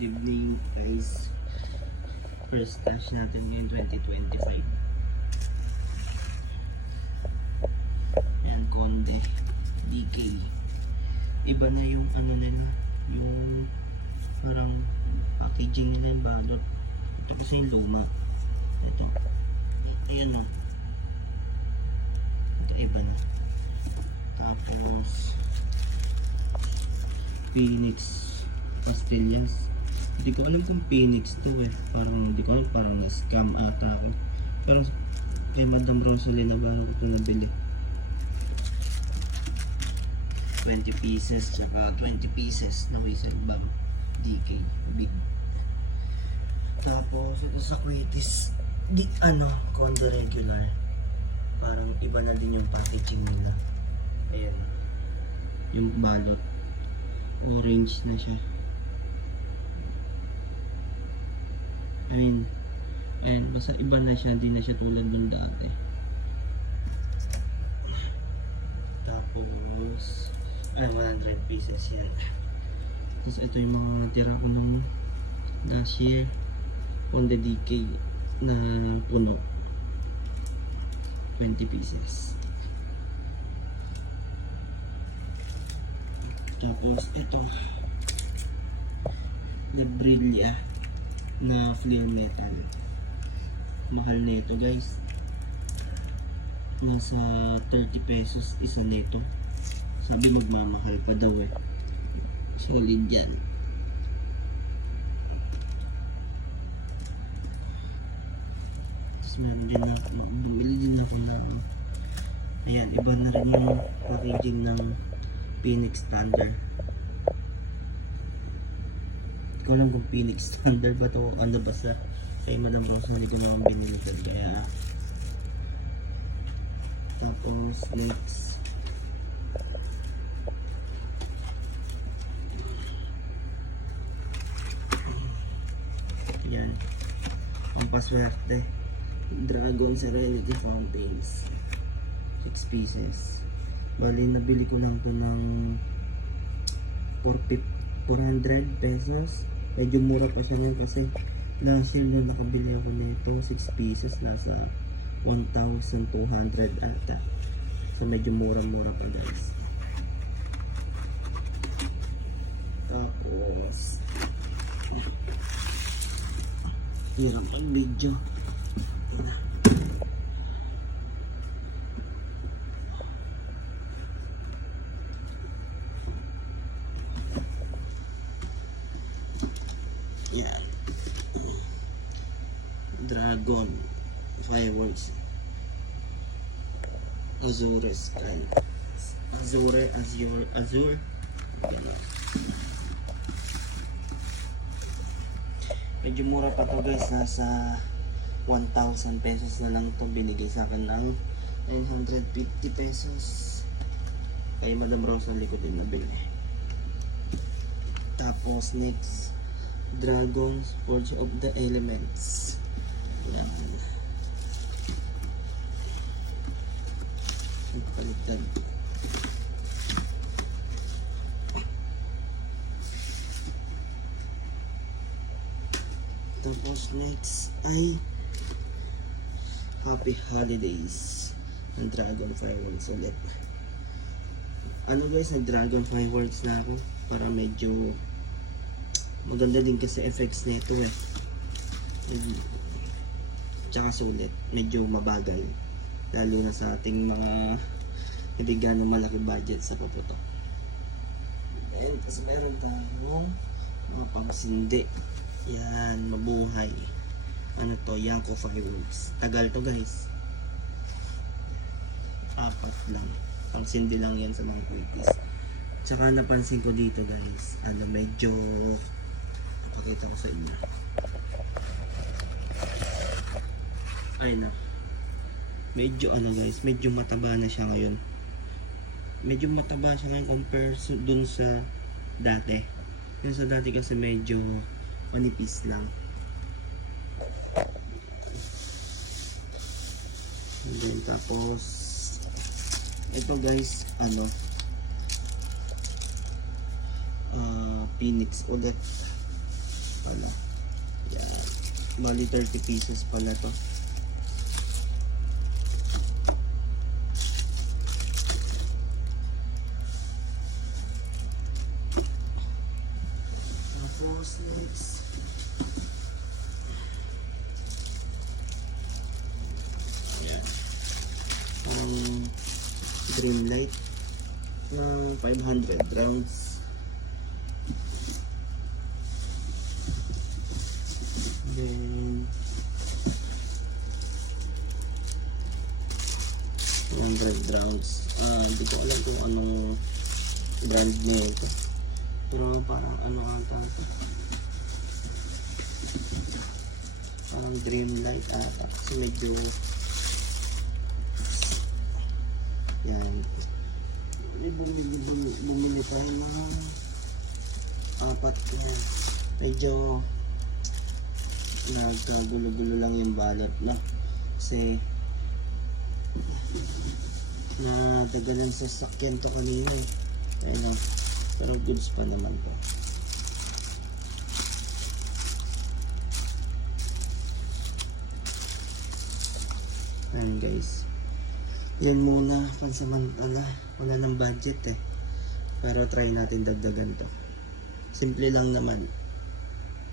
Good evening guys. First touch natin ngayon 2025. Yan, Conde DK. Iba na yung ano nila, yung parang packaging nila yung balot. Ito kasi yung luma. Ito. Ayan o. Ito iba na. Tapos Phoenix Pastillas. Hindi ko alam kung Phoenix to eh. Parang hindi ko alam, parang na-scam ata ako. Pero kay Madam Rosalie na bago ko ito nabili. 20 pieces tsaka 20 pieces na whistle bag DK big. Tapos ito sa Quitis di ano, Conde regular. Parang iba na din yung packaging nila. Ayan. Yung balot orange na siya. Ayun, basta iba na siya, hindi na siya tulad nung dati. Tapos 100 pieces yan. Tapos ito yung mga natira ko nung last year Conde DK na puno, 20 pieces. Tapos ito The Brillia na flare metal. Mahal nito guys, nasa 30 pesos isa nito. Sabi magmamahal pa daw eh. Solid yan. Tapos meron din ako, bumili din ako na ayan, iba na rin yung packaging ng Phoenix Thunder. Hindi ko alam kung Phoenix Thunder ba to, ano basta kay Madam Rosalie ko naman binili ito, kaya tapos next yan ang paswerte Dragon Serenity Fountains, 6 pieces. Bali nabili ko lang ito ng 400 pesos. Medyo mura pa siya ngayon kasi last year na nakabili ako nito 6 pieces nasa 1,200 ata. So medyo mura-mura pa guys. Tapos hirap mag-video. Yan. Dragon Fireworks Azure Sky Azure ganun. Medyo mura pa to guys, nasa 1,000 pesos na lang to. Binigay sa akin ng 950 pesos kay Madam Rosalie ko din nabili. Tapos next, Dragon's Forge of the Elements. Yan. Palitan. Tapos next ay Happy Holidays ang Dragon Fireworks ulit. Ano guys, nag Dragon Fireworks na ako para medyo maganda din kasi effects nito eh. Tsaka sulit, medyo mabagal lalo na sa ating mga nabigyan ng malaki budget sa paputok. And kasi meron tayong mga pangsindi. Yan, mabuhay. Ano to, Yanko Fireworks. Tagal to guys. 4 lang. Pangsindi lang yan sa mga Quitis. Tsaka napansin ko dito guys, ano, medyo pakita ko sa inyo. Ay na. Medyo ano guys, medyo mataba na siya ngayon. Medyo mataba siya ngayon compare dun sa dati. Yung sa dati kasi medyo manipis lang. And then tapos ito guys, ano, Phoenix ulit. pala. Yan. Bali 30 pieces pala to. Tapos next. Yan. Dreamlight ng 500 rounds. Then 200 rounds. Hindi ko alam kung anong brand niya ito. Pero parang ano ata ito. Parang Dreamlight ata. Kasi medyo yan. Bumili tayo ng 4 yan. Medyo nagkagulo-gulo lang yung balot, no? Kasi nadagalan sa sakyan to kanina eh. Kaya pero goods pa naman to. Ayan guys. Yan muna pansamantala. Wala ng budget eh. Pero try natin dagdagan to. Simple lang naman.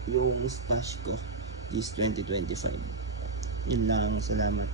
Yung stash ko is 2025. Yun lang. Salamat.